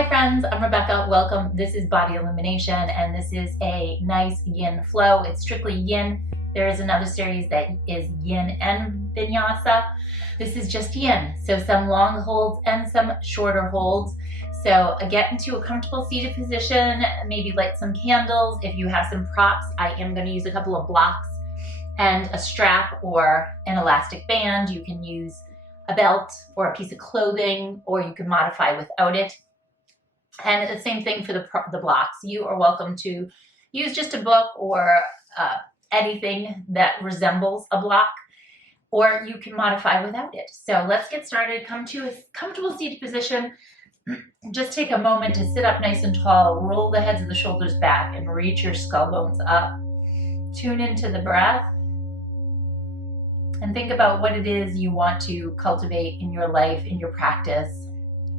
Hi friends, I'm Rebecca. Welcome. This is Body Illumination, and this is a nice yin flow. It's strictly yin. There is another series that is yin and vinyasa. This is just yin. So some long holds and some shorter holds. So get into a comfortable seated position, maybe light some candles. If you have some props, I am going to use a couple of blocks and a strap or an elastic band. You can use a belt or a piece of clothing, or you can modify without it. And the same thing for the blocks. You are welcome to use just a book or anything that resembles a block, or you can modify without it. So let's get started. Come to a comfortable seated position. Just take a moment to sit up nice and tall. Roll the heads of the shoulders back and reach your skull bones up. Tune into the breath and think about what it is you want to cultivate in your life, in your practice.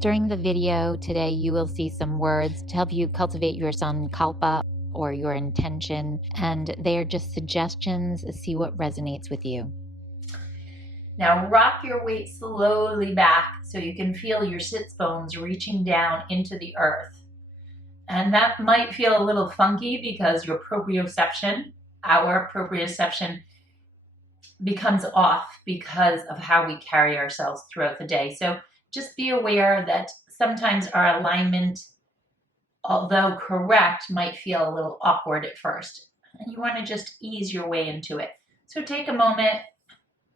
During the video today, you will see some words to help you cultivate your Sankalpa or your intention, and they are just suggestions. See what resonates with you. Now rock your weight slowly back so you can feel your sits bones reaching down into the earth. And that might feel a little funky because your proprioception, our proprioception, becomes off because of how we carry ourselves throughout the day. So just be aware that sometimes our alignment, although correct, might feel a little awkward at first. And you want to just ease your way into it. So take a moment,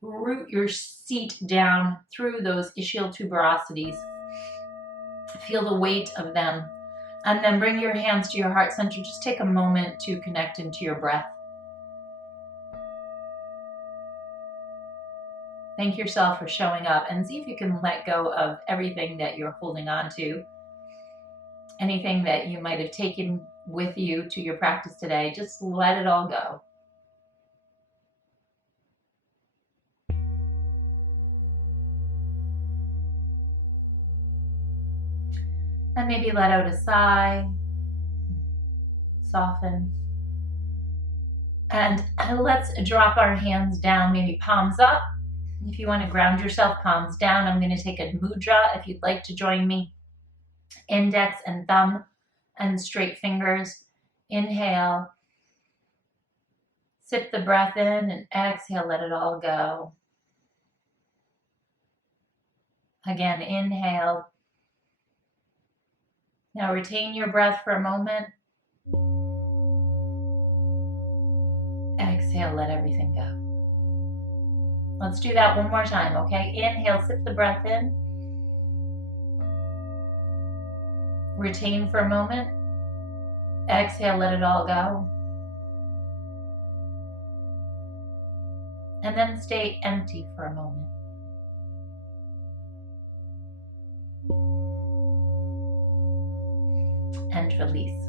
root your seat down through those ischial tuberosities. Feel the weight of them. And then bring your hands to your heart center. Just take a moment to connect into your breath. Thank yourself for showing up, and see if you can let go of everything that you're holding on to. Anything that you might have taken with you to your practice today, just let it all go. And maybe let out a sigh, soften. And let's drop our hands down, maybe palms up. If you want to ground yourself, palms down. I'm going to take a mudra if you'd like to join me. Index and thumb and straight fingers. Inhale. Sip the breath in and exhale, let it all go. Again, inhale. Now retain your breath for a moment. Exhale, let everything go. Let's do that one more time, okay? Inhale, sip the breath in. Retain for a moment. Exhale, let it all go. And then stay empty for a moment. And release.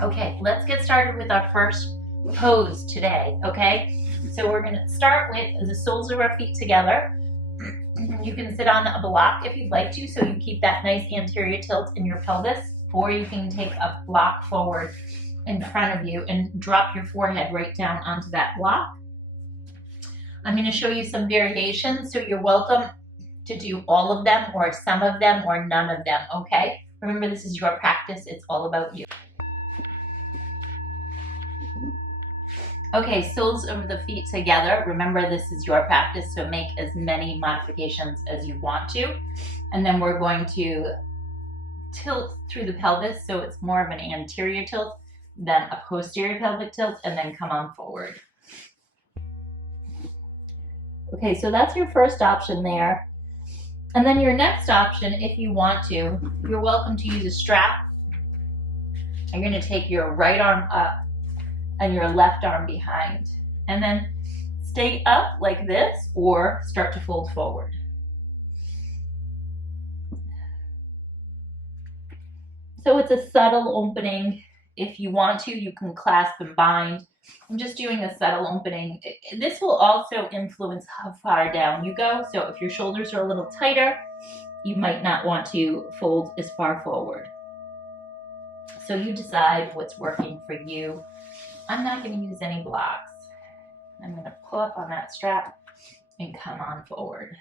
Okay, let's get started with our first pose today, okay? So we're going to start with the soles of our feet together. You can sit on a block if you'd like to, so you keep that nice anterior tilt in your pelvis, or you can take a block forward in front of you and drop your forehead right down onto that block. I'm going to show you some variations, so you're welcome to do all of them or some of them or none of them, okay? Remember, this is your practice. It's all about you. Okay, soles of the feet together. Remember, this is your practice, so make as many modifications as you want to. And then we're going to tilt through the pelvis, so it's more of an anterior tilt than a posterior pelvic tilt, and then come on forward. Okay, so that's your first option there. And then your next option, if you want to, you're welcome to use a strap. You're going to take your right arm up and your left arm behind, and then stay up like this or start to fold forward. So it's a subtle opening. If you want to, you can clasp and bind. I'm just doing a subtle opening. This will also influence how far down you go. So if your shoulders are a little tighter, you might not want to fold as far forward. So you decide what's working for you. I'm not going to use any blocks. I'm going to pull up on that strap and come on forward.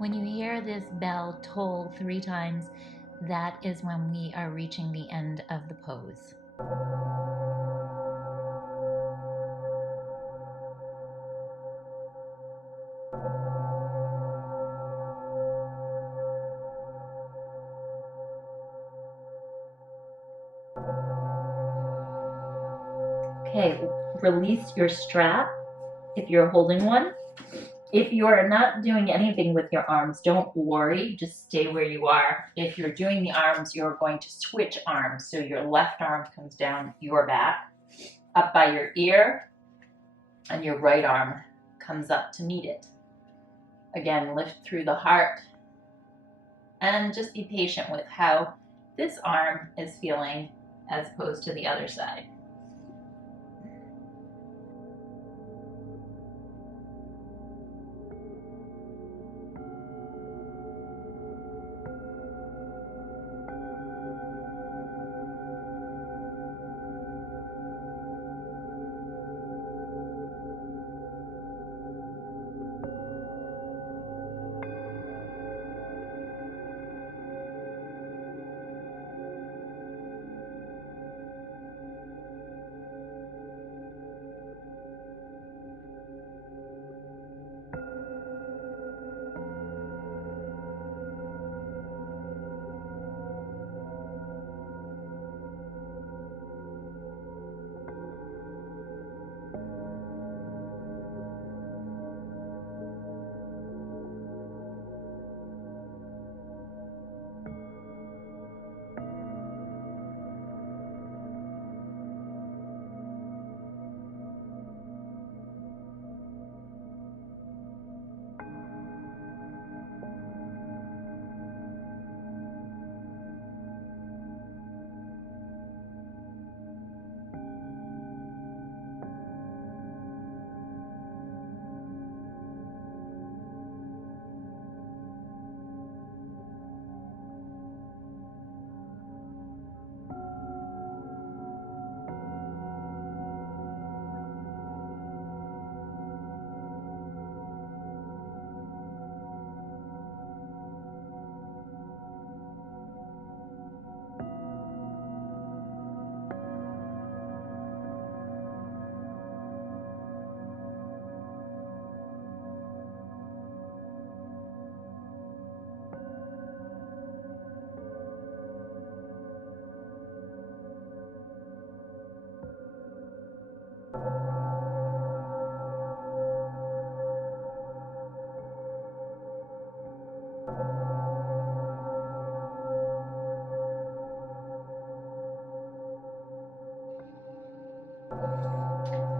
When you hear this bell toll 3 times, that is when we are reaching the end of the pose. Okay, release your strap if you're holding one. If you're not doing anything with your arms, don't worry, just stay where you are. If you're doing the arms, you're going to switch arms. So your left arm comes down your back, up by your ear, and your right arm comes up to meet it. Again, lift through the heart, and just be patient with how this arm is feeling as opposed to the other side.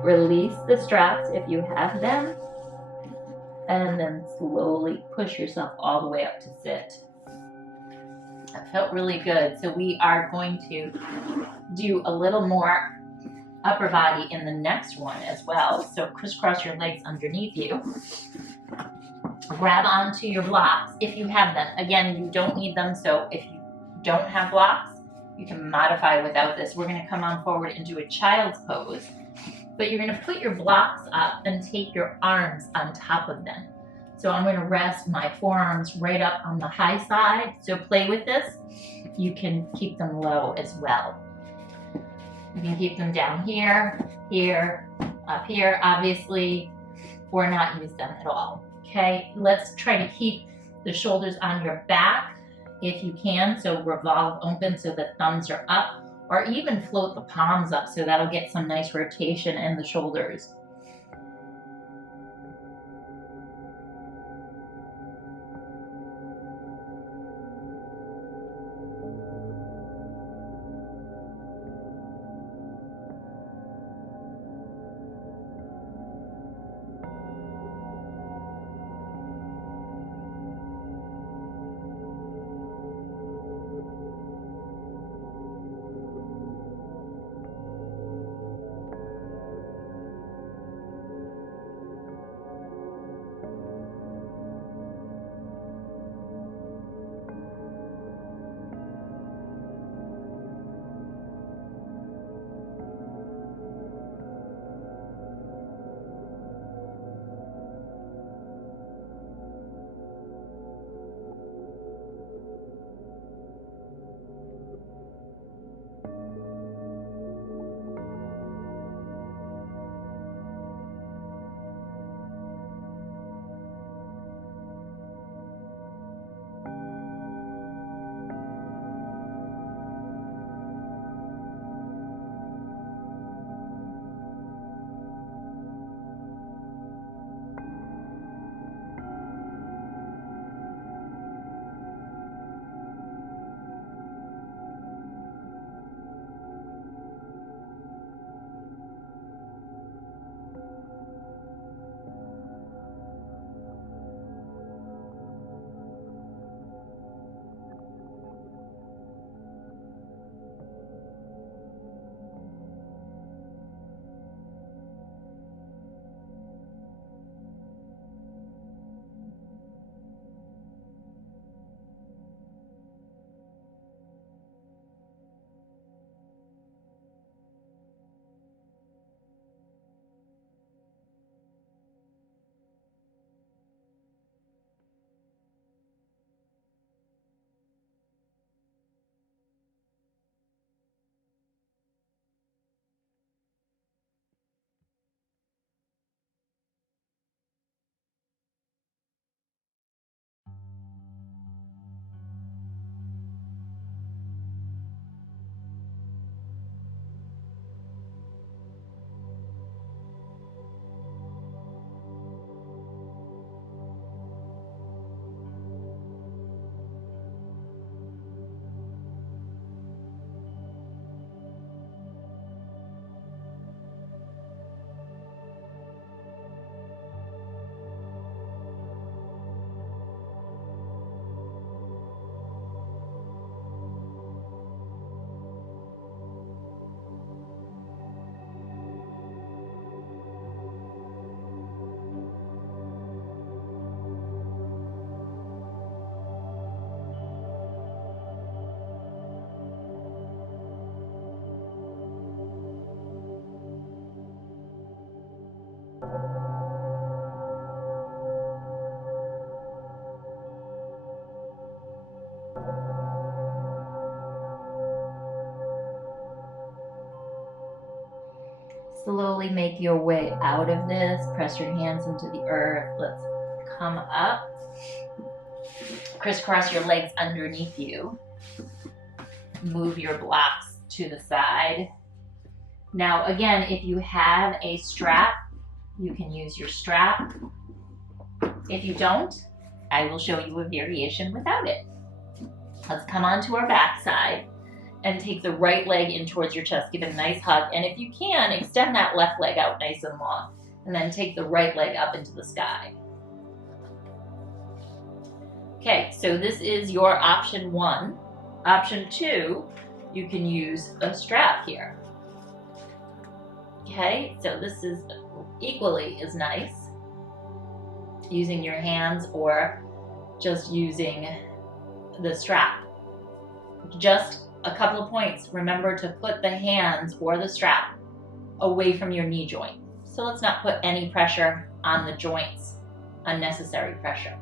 Release the straps if you have them, and then slowly push yourself all the way up to sit. That felt really good. So we are going to do a little more upper body in the next one as well. So crisscross your legs underneath you. Grab onto your blocks if you have them. Again, you don't need them, so if you don't have blocks, you can modify without this. We're going to come on forward and do a child's pose. But you're going to put your blocks up and take your arms on top of them. So I'm going to rest my forearms right up on the high side. So play with this. You can keep them low as well. You can keep them down here, here, up here, obviously, or not use them at all. Okay, let's try to keep the shoulders on your back if you can. So revolve open so the thumbs are up. Or even float the palms up, so that'll get some nice rotation in the shoulders. Slowly make your way out of this. Press your hands into the earth. Let's come up. Crisscross your legs underneath you. Move your blocks to the side. Now, again, if you have a strap, you can use your strap. If you don't, I will show you a variation without it. Let's come onto our back side and take the right leg in towards your chest. Give it a nice hug. And if you can, extend that left leg out nice and long. And then take the right leg up into the sky. Okay, so this is your option 1. Option 2, you can use a strap here. Okay, so this is equally as nice. Using your hands or just using the strap. Just a couple of points. Remember to put the hands or the strap away from your knee joint. So let's not put any pressure on the joints, unnecessary pressure.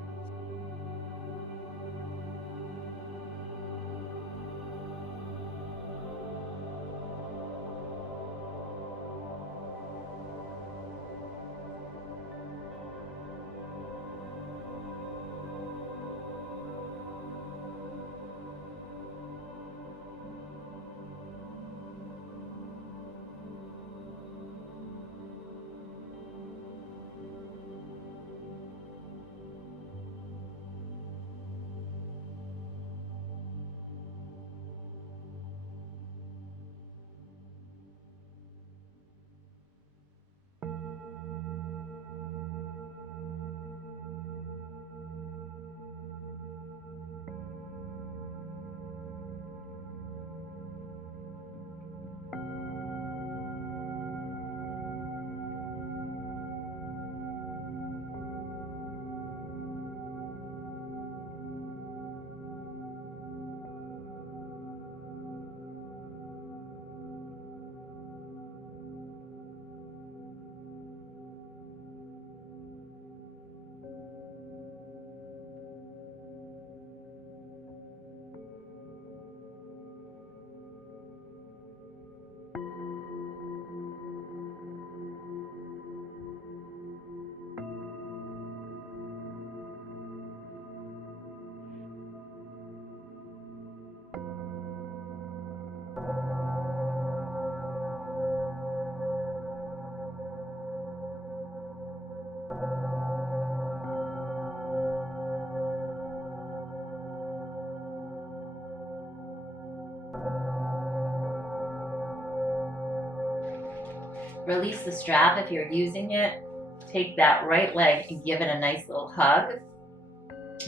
Release the strap if you're using it. Take that right leg and give it a nice little hug.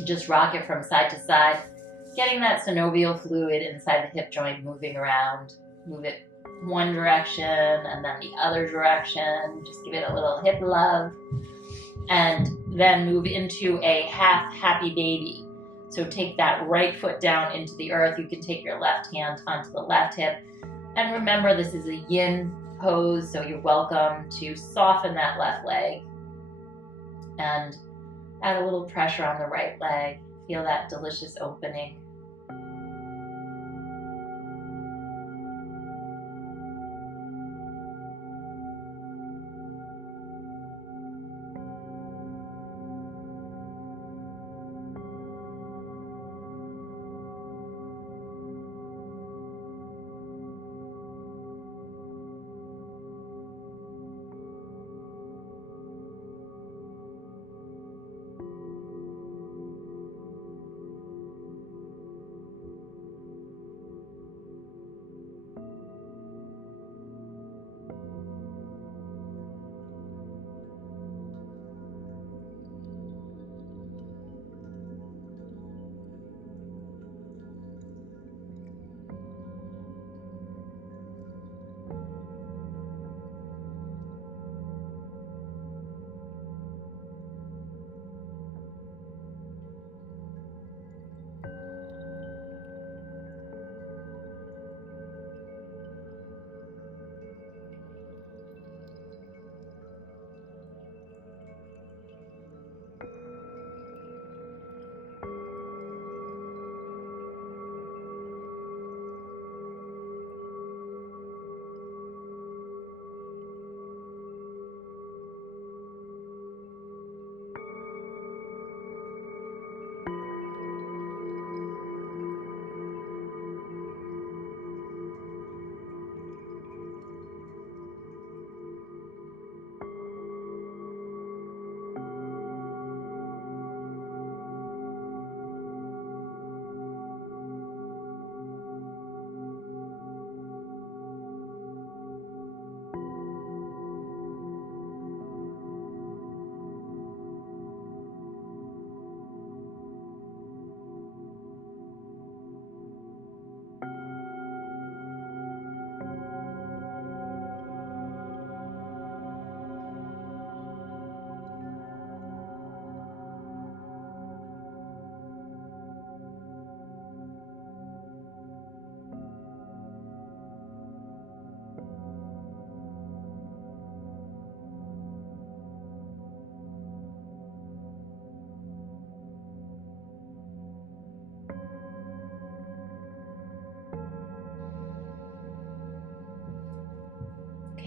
Just rock it from side to side, getting that synovial fluid inside the hip joint moving around. Move it one direction and then the other direction. Just give it a little hip love. And then move into a half happy baby. So take that right foot down into the earth. You can take your left hand onto the left hip. And remember, this is a yin pose, so you're welcome to soften that left leg and add a little pressure on the right leg. Feel that delicious opening.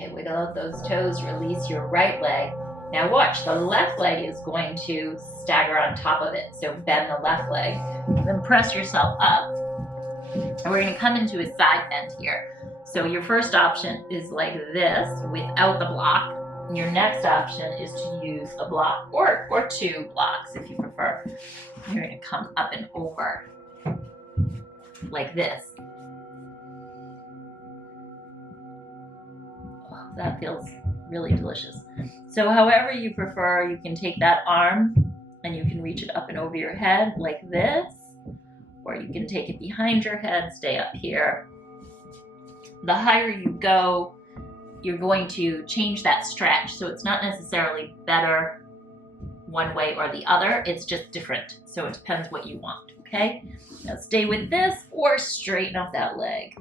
Okay, wiggle out those toes, release your right leg. Now watch, the left leg is going to stagger on top of it. So bend the left leg, then press yourself up. And we're gonna come into a side bend here. So your first option is like this without the block. Your next option is to use a block or two blocks if you prefer. You're gonna come up and over like this. Oh, that feels really delicious. So however you prefer, you can take that arm and you can reach it up and over your head like this, or you can take it behind your head, stay up here. The higher you go, you're going to change that stretch. So it's not necessarily better one way or the other, it's just different. So it depends what you want, okay? Now stay with this or straighten up that leg.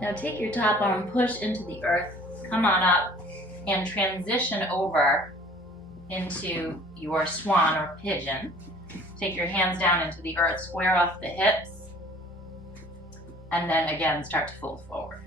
Now take your top arm, push into the earth, come on up, and transition over into your swan or pigeon. Take your hands down into the earth, square off the hips, and then again start to fold forward.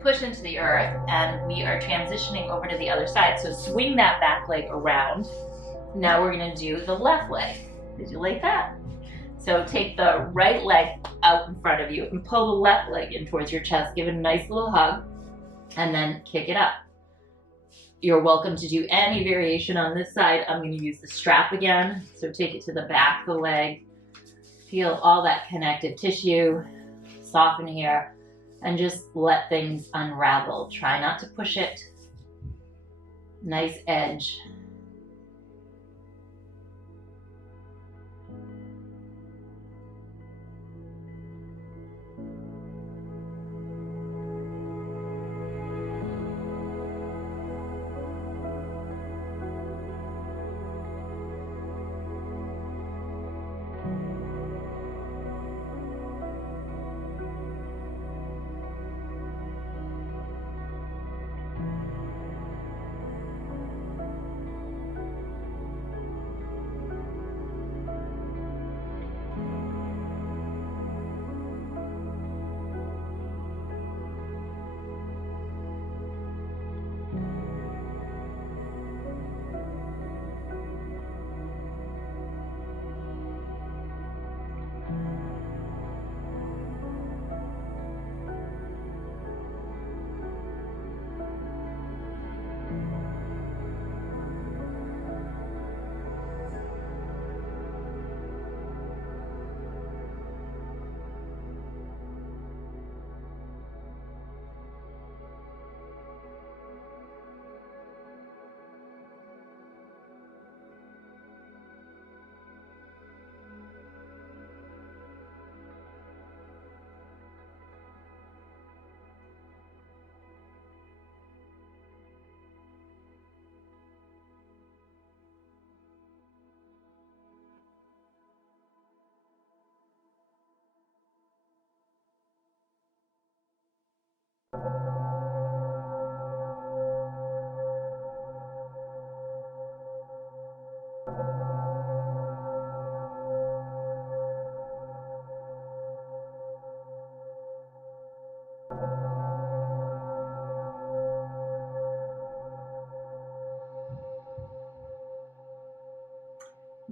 Push into the earth, and we are transitioning over to the other side. So swing that back leg around. Now we're gonna do the left leg. Did you like that? So take the right leg out in front of you and pull the left leg in towards your chest. Give it a nice little hug and then kick it up. You're welcome to do any variation on this side. I'm gonna use the strap again. So take it to the back of the leg. Feel all that connective tissue, soften here, and just let things unravel. Try not to push it. Nice edge.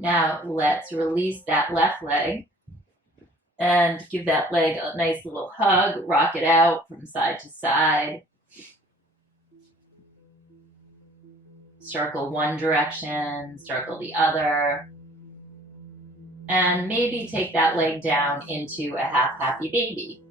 Now let's release that left leg and give that leg a nice little hug. Rock it out from side to side. Circle one direction, circle the other. And maybe take that leg down into a half happy baby.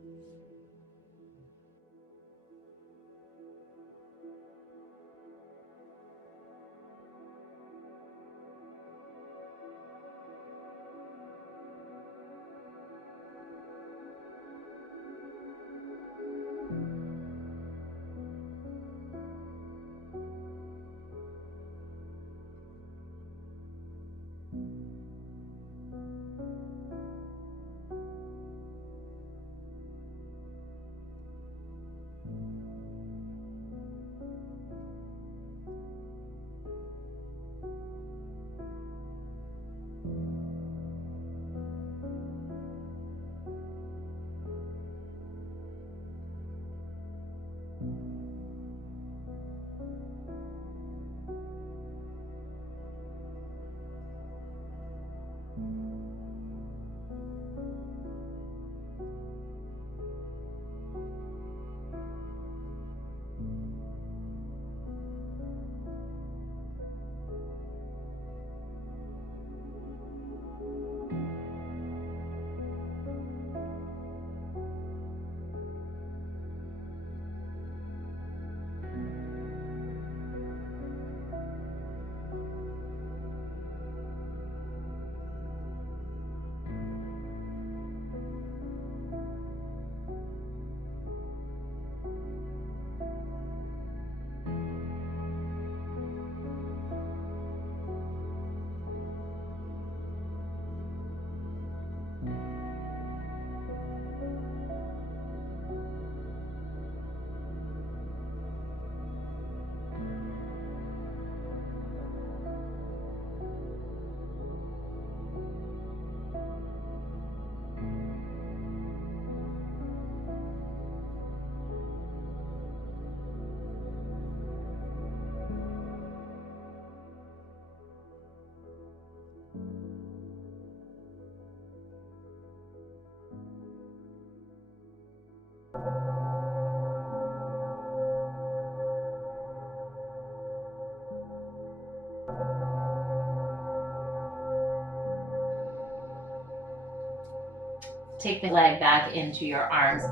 Take the leg back into your arms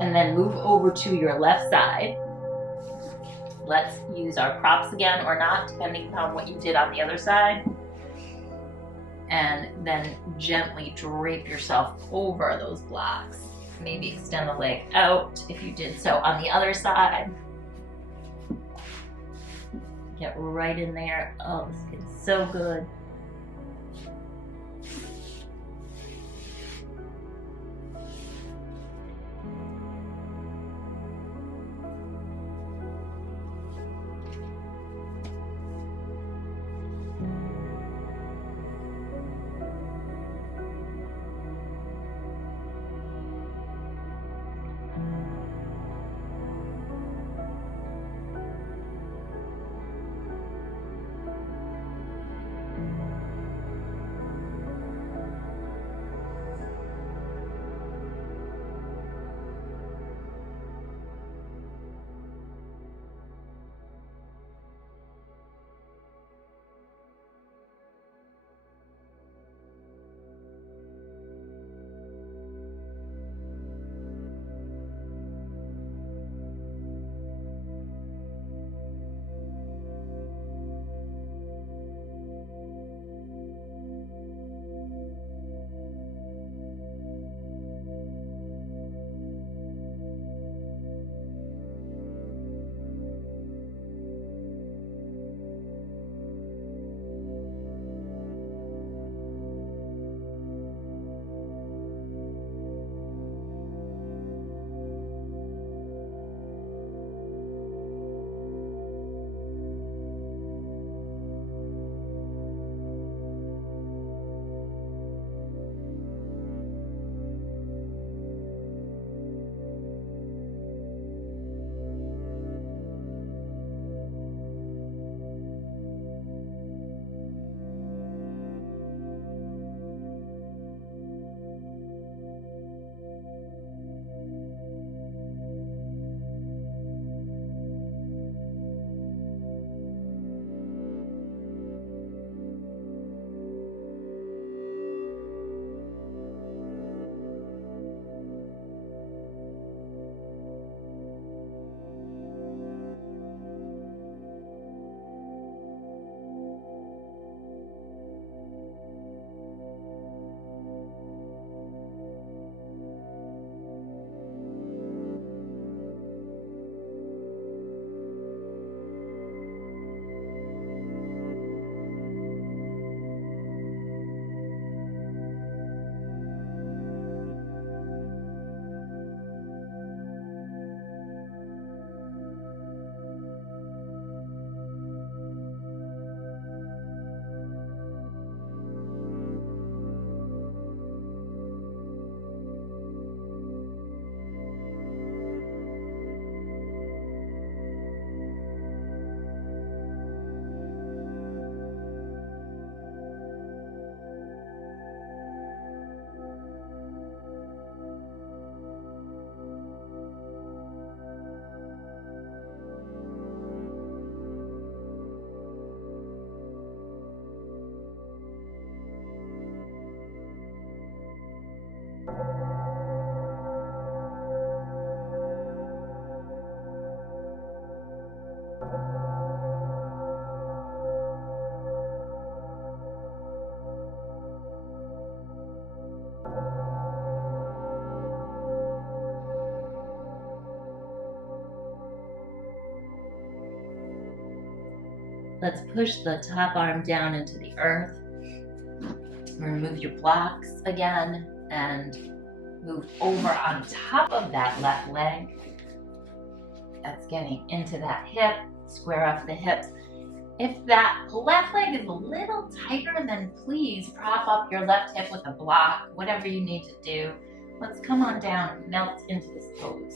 and then move over to your left side. Let's use our props again or not, depending on what you did on the other side. And then gently drape yourself over those blocks. Maybe extend the leg out if you did so on the other side. Get right in there. Oh, this feels so good. Let's push the top arm down into the earth. Remove your blocks again and move over on top of that left leg. That's getting into that hip. Square up the hips. If that left leg is a little tighter, then please prop up your left hip with a block, whatever you need to do. Let's come on down and melt into this pose.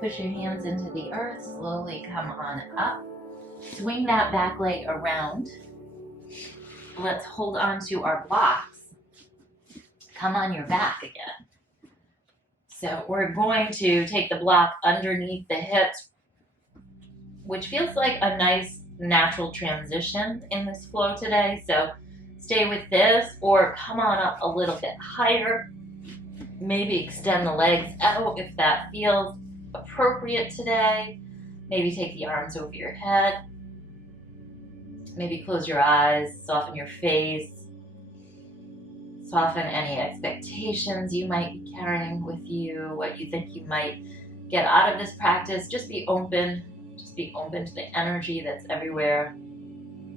Push your hands into the earth, slowly come on up. Swing that back leg around. Let's hold on to our blocks. Come on your back again. So we're going to take the block underneath the hips, which feels like a nice natural transition in this flow today. So stay with this or come on up a little bit higher. Maybe extend the legs out if that feels appropriate today. Maybe take the arms over your head. Maybe close your eyes, soften your face. Soften any expectations you might be carrying with you, what you think you might get out of this practice. Just be open. Just be open to the energy that's everywhere.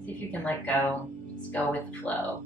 See if you can let go. Just go with the flow.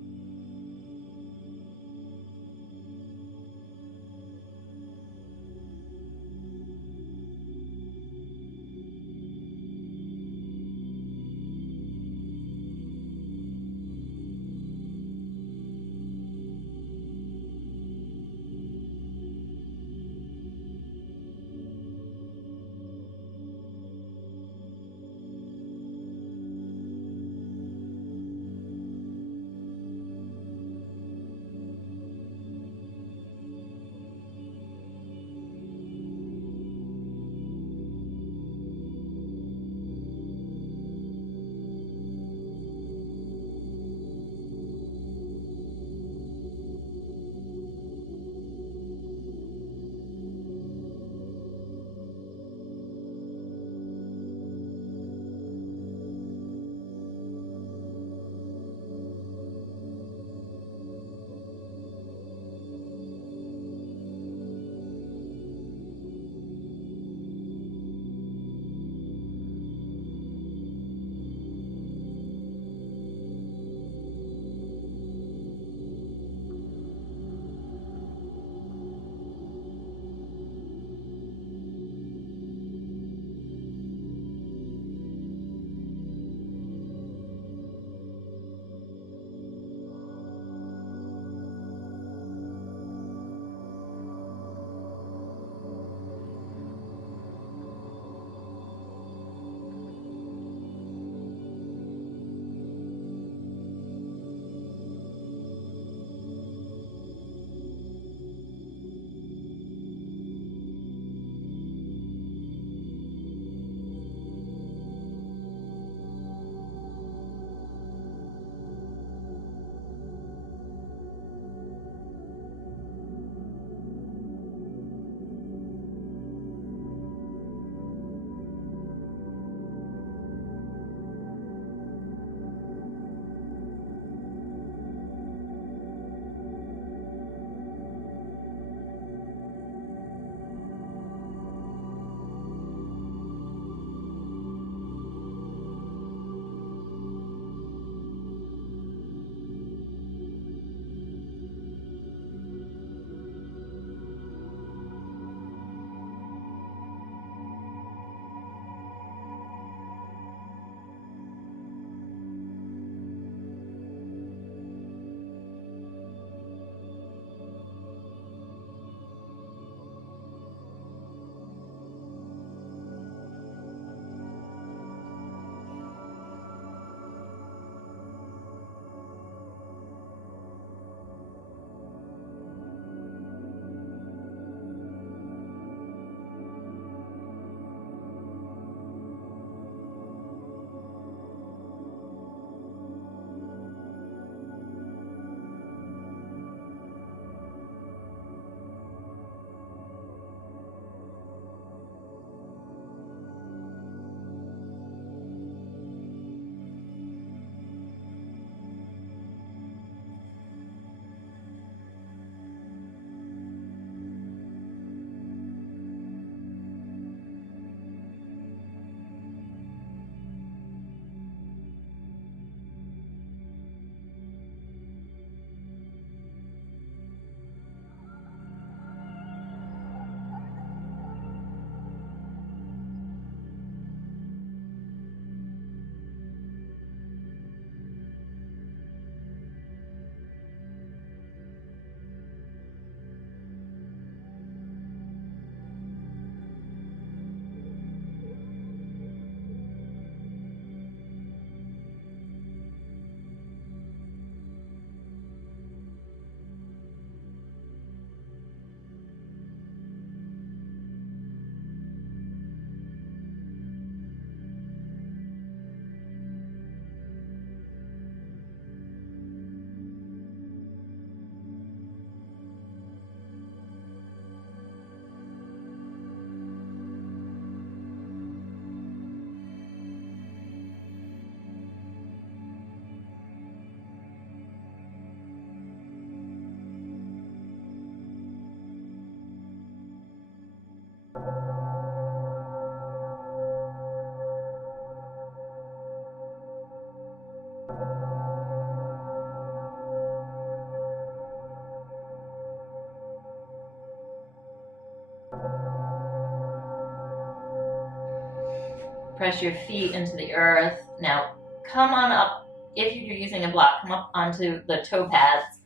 Press your feet into the earth. Now come on up. If you're using a block, come up onto the toe pads,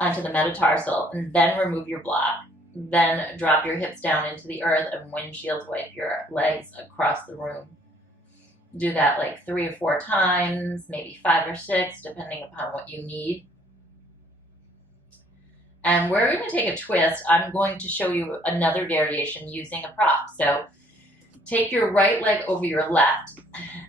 onto the metatarsal, and then remove your block. Then drop your hips down into the earth and windshield wipe your legs across the room. Do that like 3 or 4 times, maybe 5 or 6, depending upon what you need. And we're going to take a twist. I'm going to show you another variation using a prop. So take your right leg over your left,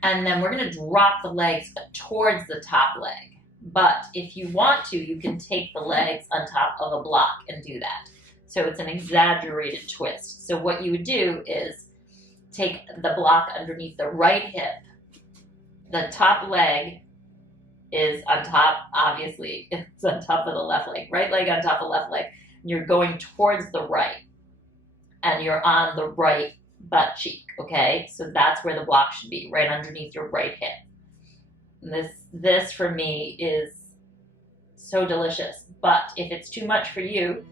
and then we're going to drop the legs towards the top leg. But if you want to, you can take the legs on top of a block and do that. So it's an exaggerated twist. So what you would do is take the block underneath the right hip. The top leg is on top, obviously, it's on top of the left leg. Right leg on top of left leg. And you're going towards the right, and you're on the right butt cheek, okay? So that's where the block should be, right underneath your right hip. And this for me is so delicious, but if it's too much for you,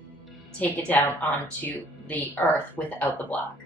take it down onto the earth without the block.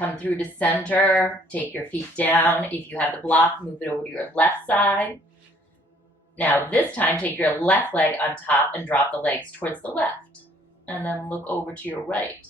Come through to center, take your feet down. If you have the block, move it over to your left side. Now this time, take your left leg on top and drop the legs towards the left. And then look over to your right.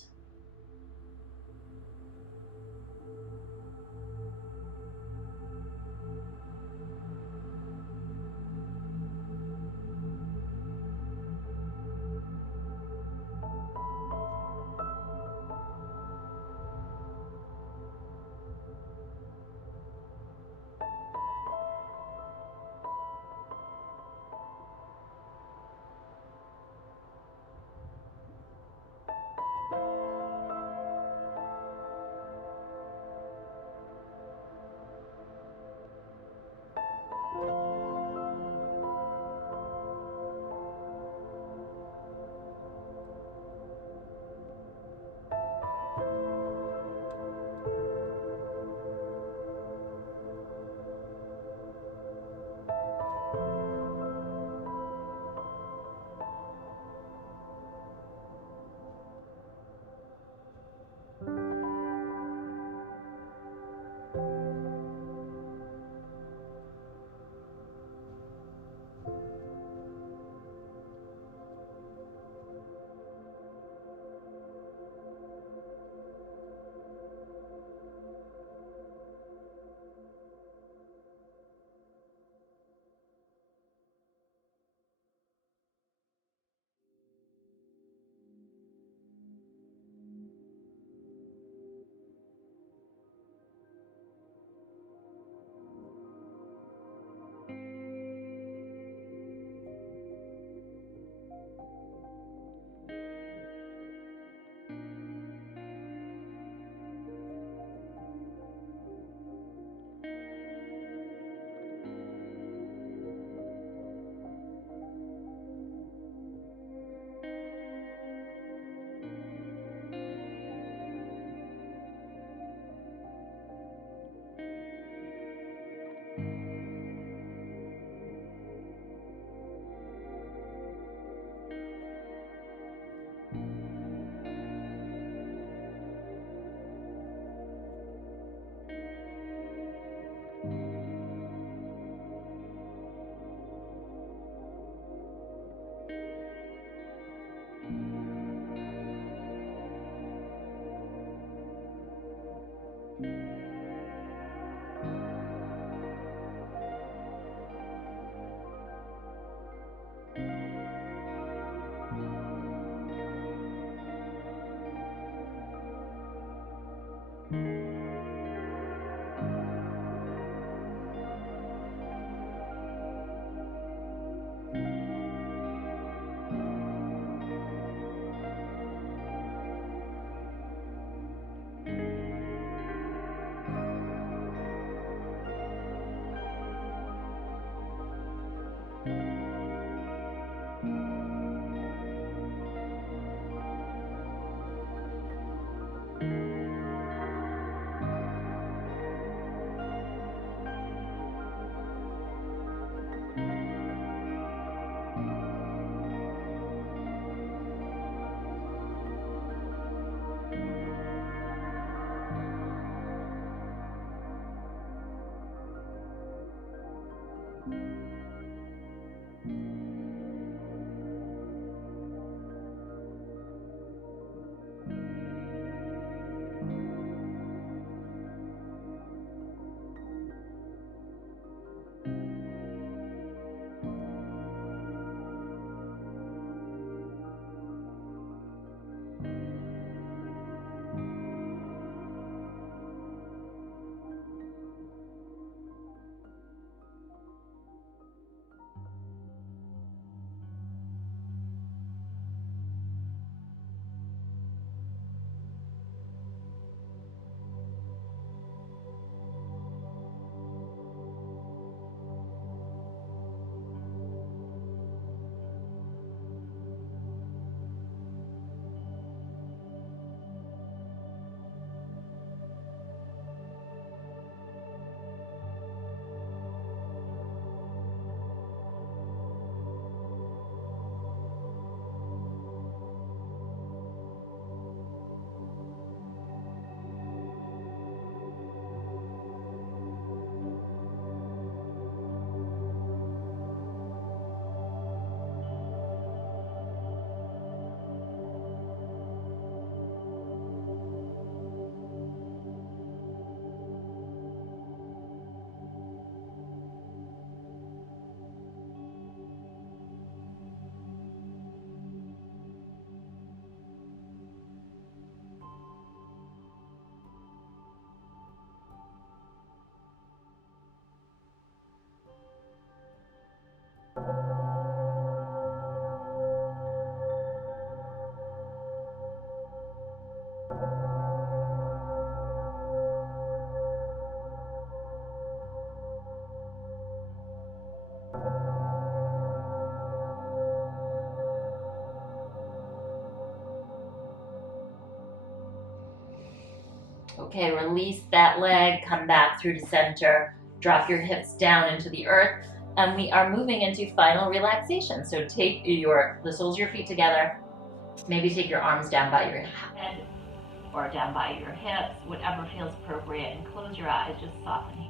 Okay, release that leg, come back through to center, drop your hips down into the earth, and we are moving into final relaxation. So take the soles of your feet together, maybe take your arms down by your head or down by your hips, whatever feels appropriate, and close your eyes, just softening.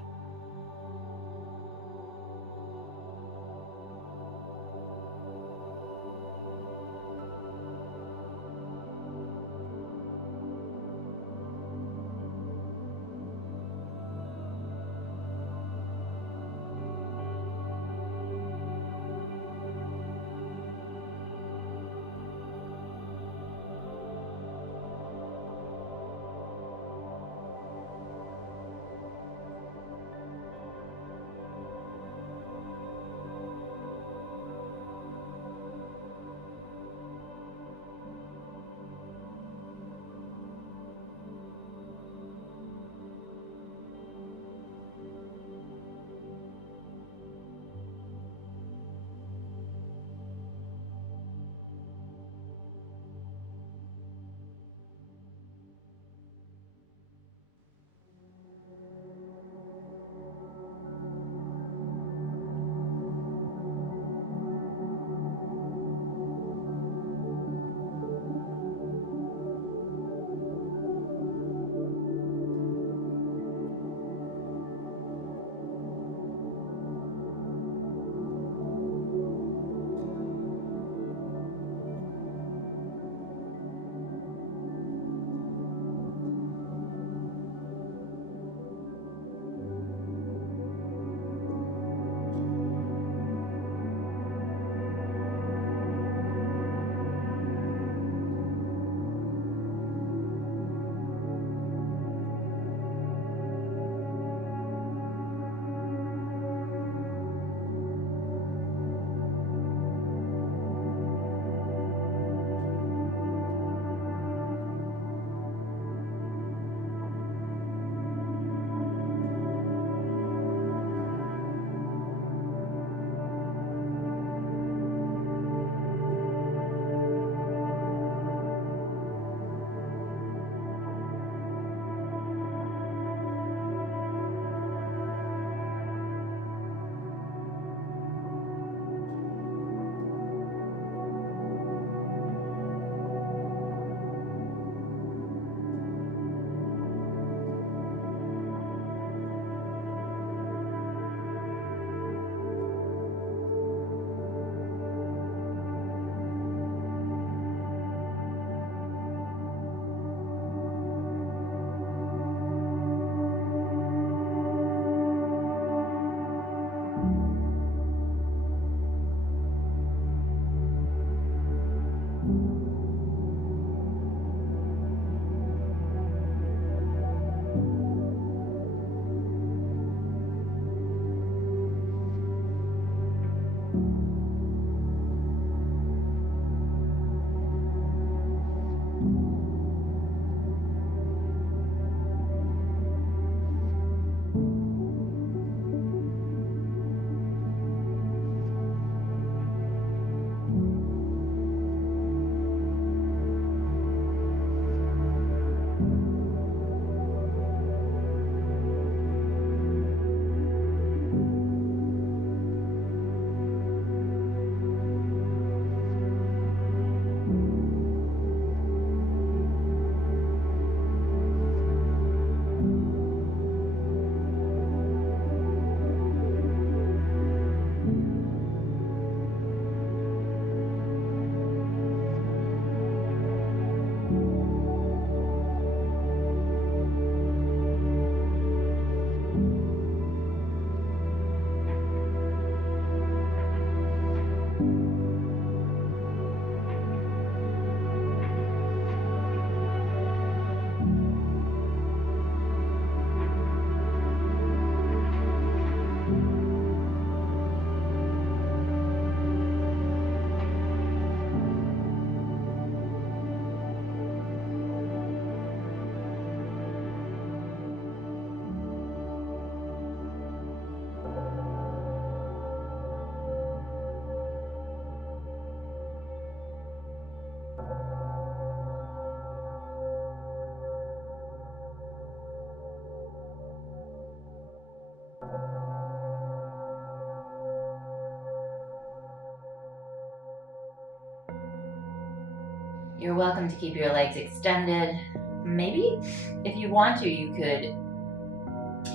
You're welcome to keep your legs extended. Maybe if you want to, you could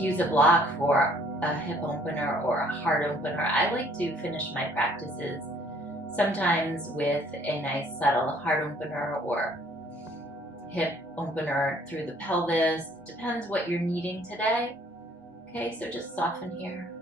use a block for a hip opener or a heart opener. I like to finish my practices sometimes with a nice subtle heart opener or hip opener through the pelvis. Depends what you're needing today. Okay, so just soften here.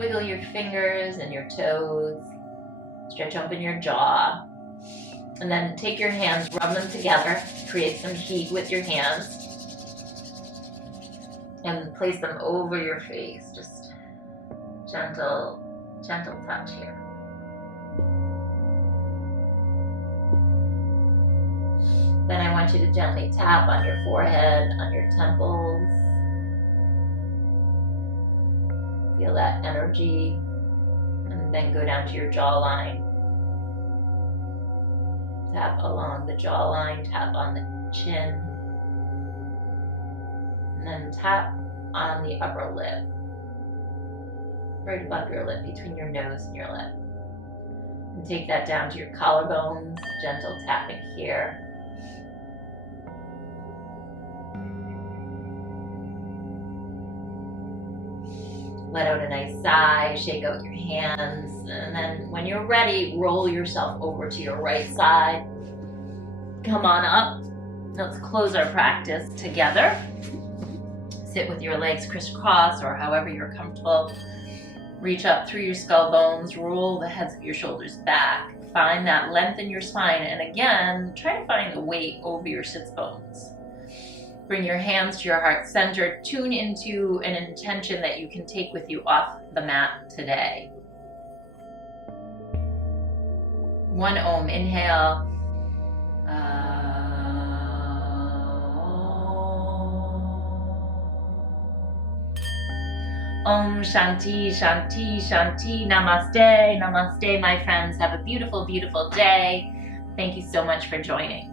Wiggle your fingers and your toes. Stretch open your jaw. And then take your hands, rub them together, create some heat with your hands. And place them over your face. Just gentle touch here. Then I want you to gently tap on your forehead, on your temples. Feel that energy. And then go down to your jawline. Tap along the jawline, tap on the chin. And then tap on the upper lip. Right above your lip, between your nose and your lip. And take that down to your collarbones, gentle tapping here. Let out a nice sigh, shake out your hands, and then when you're ready, roll yourself over to your right side. Come on up. Let's close our practice together. Sit with your legs crisscross or however you're comfortable. Reach up through your skull bones, roll the heads of your shoulders back. Find that length in your spine, and again, try to find the weight over your sits bones. Bring your hands to your heart center. Tune into an intention that you can take with you off the mat today. 1 Om. Inhale. Om Shanti, Shanti, Shanti. Namaste, Namaste, my friends. Have a beautiful, beautiful day. Thank you so much for joining.